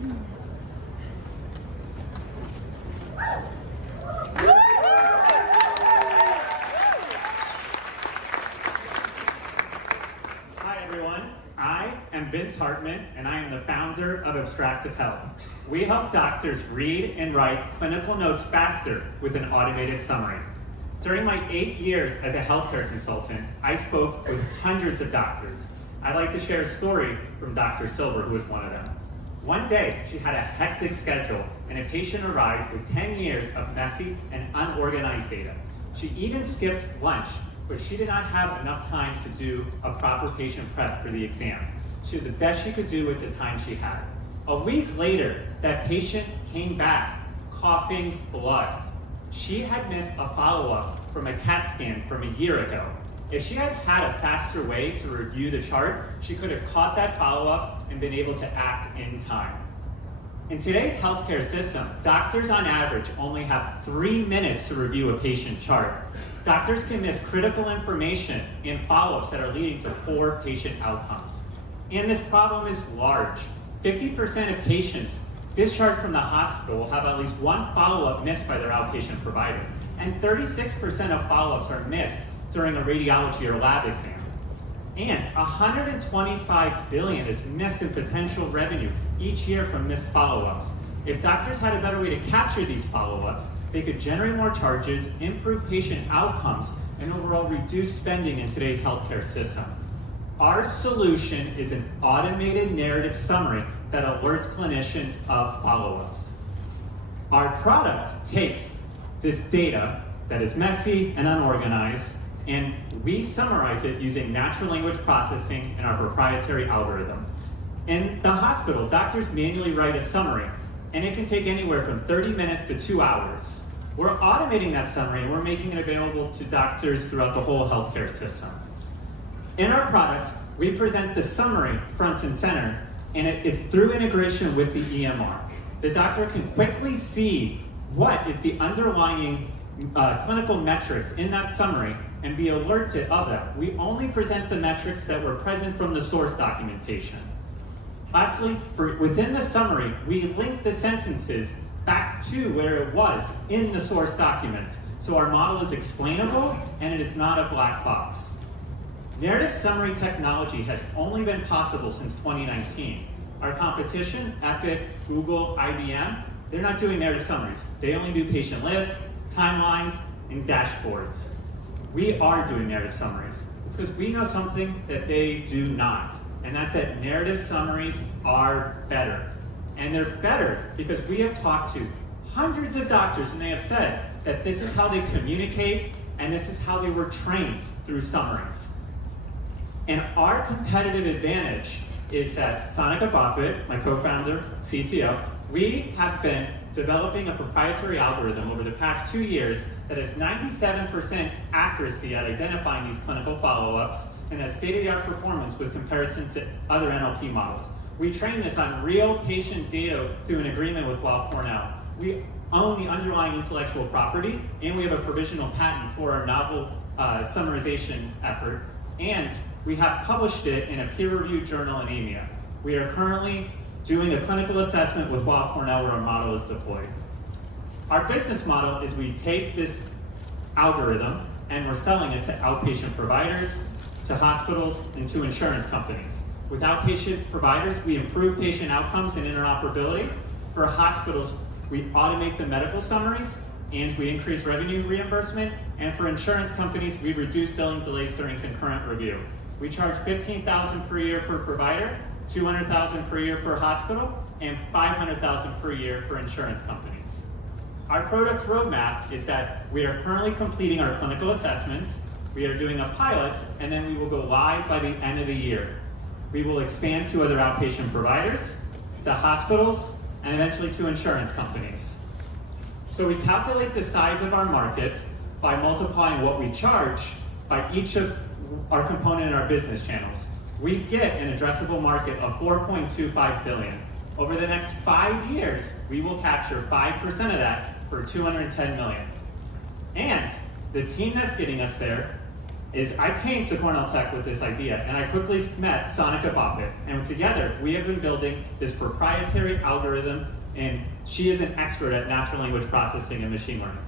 Hi everyone, I am Vince Hartman and I am the founder of Abstractive Health. We help doctors read and write clinical notes faster with an automated summary. During my 8 years as a healthcare consultant, I spoke with hundreds of doctors. I'd like to share a story from Dr. Silver, who was one of them. One day, she had a hectic schedule and a patient arrived with 10 years of messy and unorganized data. She even skipped lunch, but she did not have enough time to do a proper patient prep for the exam. She did the best she could do with the time she had. A week later, that patient came back, coughing blood. She had missed a follow-up from a CAT scan from a year ago. If she had had a faster way to review the chart, she could have caught that follow-up and been able to act in time. In today's healthcare system, doctors on average only have 3 minutes to review a patient chart. Doctors can miss critical information in follow-ups that are leading to poor patient outcomes. And this problem is large. 50% of patients discharged from the hospital will have at least one follow-up missed by their outpatient provider. And 36% of follow-ups are missed during a radiology or lab exam. And $125 billion is missed in potential revenue each year from missed follow-ups. If doctors had a better way to capture these follow-ups, they could generate more charges, improve patient outcomes, and overall reduce spending in today's healthcare system. Our solution is an automated narrative summary that alerts clinicians of follow-ups. Our product takes this data that is messy and unorganized, and we summarize it using natural language processing and our proprietary algorithm. In the hospital, doctors manually write a summary, and it can take anywhere from 30 minutes to 2 hours. We're automating that summary, and we're making it available to doctors throughout the whole healthcare system. In our product, we present the summary front and center, and it is through integration with the EMR. The doctor can quickly see what is the underlying clinical metrics in that summary and be alerted of that. We only present the metrics that were present from the source documentation. Lastly, within the summary, we link the sentences back to where it was in the source document. So our model is explainable and it is not a black box. Narrative summary technology has only been possible since 2019. Our competition, Epic, Google, IBM, they're not doing narrative summaries. They only do patient lists, timelines, and dashboards. We are doing narrative summaries. It's because we know something that they do not, and that's that narrative summaries are better. And they're better because we have talked to hundreds of doctors and they have said that this is how they communicate and this is how they were trained through summaries. And our competitive advantage is that Sonika Bopit, my co-founder, CTO, we have been developing a proprietary algorithm over the past 2 years that has 97% accuracy at identifying these clinical follow-ups and has state-of-the-art performance with comparison to other NLP models. We train this on real patient data through an agreement with Cornell. We own the underlying intellectual property, and we have a provisional patent for our novel summarization effort, and we have published it in a peer-reviewed journal in AMIA. We are currently doing a clinical assessment with Cornell where our model is deployed. Our business model is we take this algorithm and we're selling it to outpatient providers, to hospitals, and to insurance companies. With outpatient providers, we improve patient outcomes and interoperability. For hospitals, we automate the medical summaries and we increase revenue reimbursement. And for insurance companies, we reduce billing delays during concurrent review. We charge $15,000 per year per provider, $200,000 per year per hospital, and $500,000 per year for insurance companies. Our product roadmap is that we are currently completing our clinical assessment, we are doing a pilot, and then we will go live by the end of the year. We will expand to other outpatient providers, to hospitals, and eventually to insurance companies. So we calculate the size of our market by multiplying what we charge by each of our component in our business channels. We get an addressable market of $4.25 billion. Over the next 5 years, we will capture 5% of that for $210 million. And the team that's getting us there is I came to Cornell Tech with this idea, and I quickly met Sonica Poppet, and together we have been building this proprietary algorithm, and she is an expert at natural language processing and machine learning.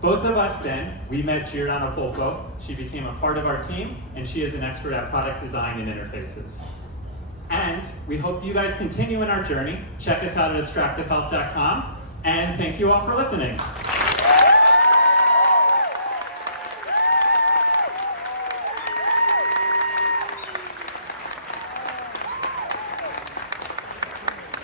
Both of us then, we met Giordano Polpo. She became a part of our team, and she is an expert at product design and interfaces. And we hope you guys continue in our journey. Check us out at abstractivehealth.com, and thank you all for listening.